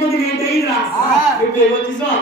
కొద్ది లేట్ అయ్యిందిరా రేపు వచ్చేసాం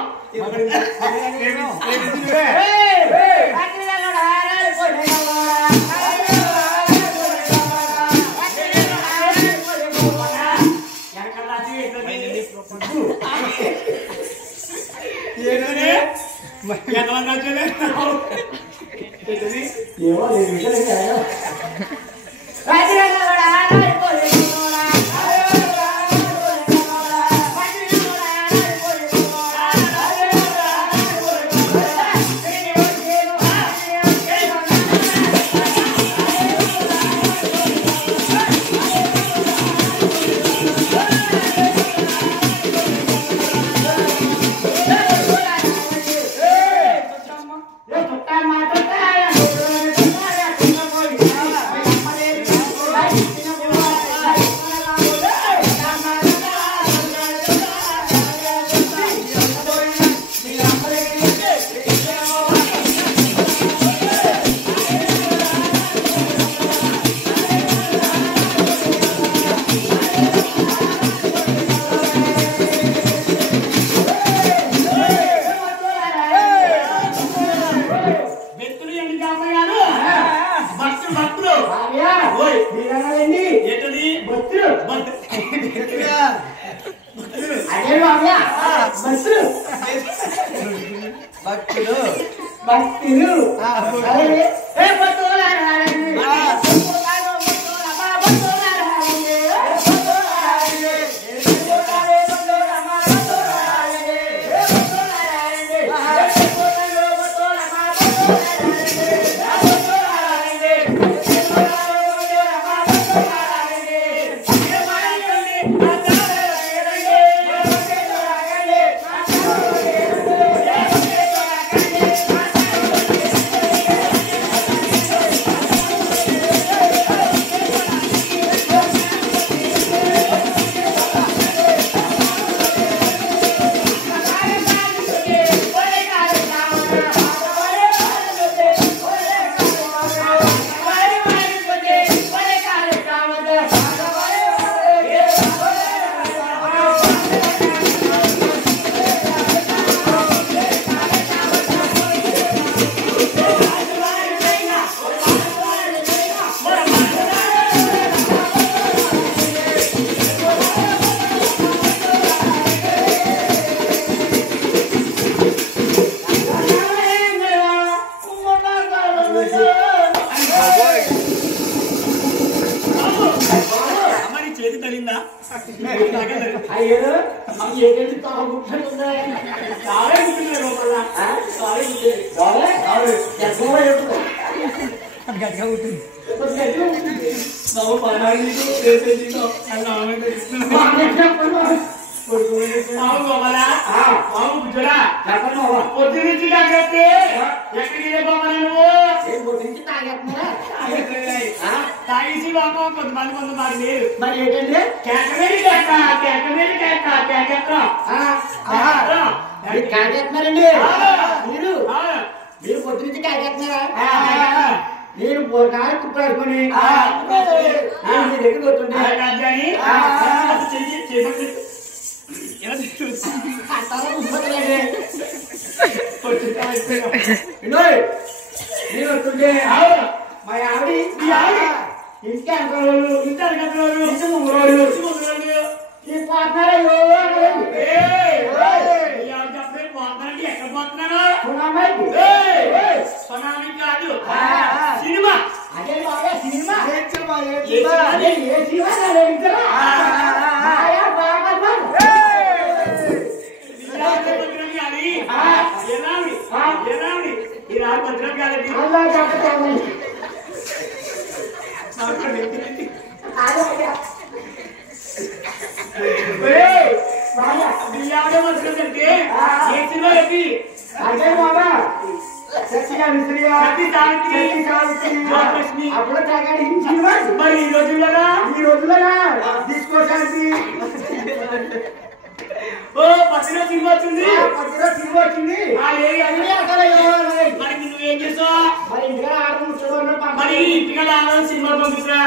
ఏం చేస్తావు మరి ఇంటికాడ ఆడుకుని చూడడం మరి ఇంటికాడ సినిమా పంపించరా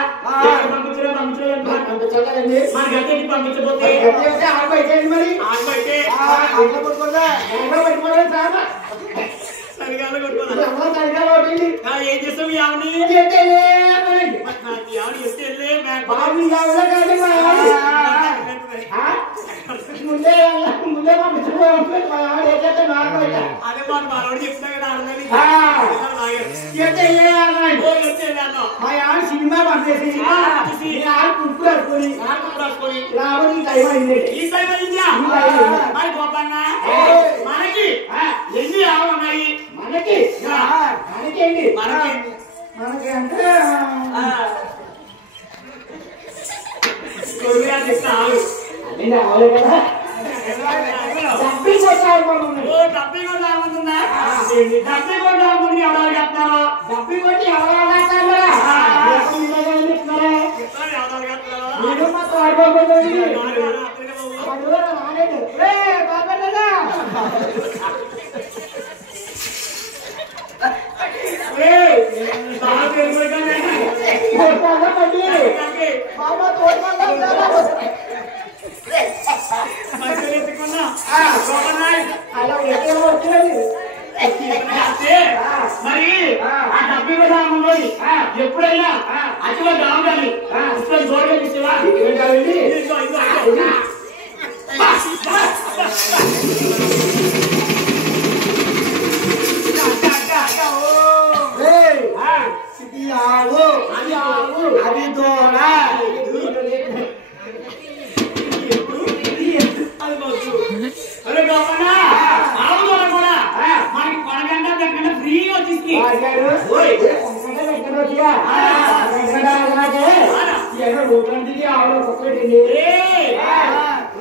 పంపించరా పంపించాలండి మన గద్దెకి పంపించబోతే ఆడిపోయింది మరి ఆడిపోతే పెట్టుకోదా పెట్టుకోలేదు సార్ సరిగాల కొట్టుకోదా సరిగా కొట్టింది ఏం చేస్తావు యావని బాబు ముందే ముందే పంపించుకోవాలి అదే మన మనోడు చెప్తా కదా మా ఆడ సినిమా పంపేసి కుప్పు రాసుకొని రావడం టైం అయింది ఈ టైం అయిందా మరి గోపన్న మనకి ఎన్ని ఆవులు ఉన్నాయి మనకి మనకేంటి మనకి మనకి అంటే అదే ఆవులే కదా డబ్బి కొట్టి ఎవరు మరి ఆ డబ్బి ఎప్పుడైనా అతిలో కావాలి జోడగా ఇస్తావా అది దూర అరే గోపన్న ఆవు దూడ కూడా మనకి కొనగంట దగ్గర ఫ్రీగా వచ్చేసి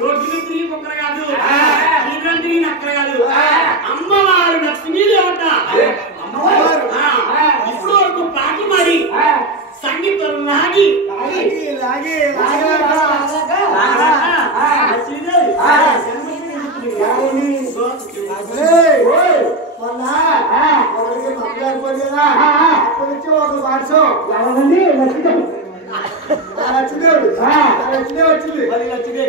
రోడ్డు తిరిగి కుక్కర కాదు తిరిగి నక్కర కాదు అమ్మవారు లక్ష్మీ దేవత ఇప్పుడు వరకు పాకి మరి సంగీతం లాగి వచ్చింది